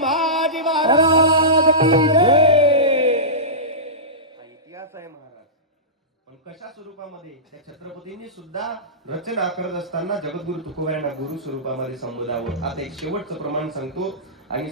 संभाजी महाराज की जय. हा इतिहास आहे महाराज. पण कशा स्वरूपामध्ये त्या छत्रपतींनी सुद्धा रचना करत असताना जगद्गुरु तुकोबांना गुरु स्वरूपामध्ये संबोधावं. आता एक शेवटचं प्रमाण सांगतो आणि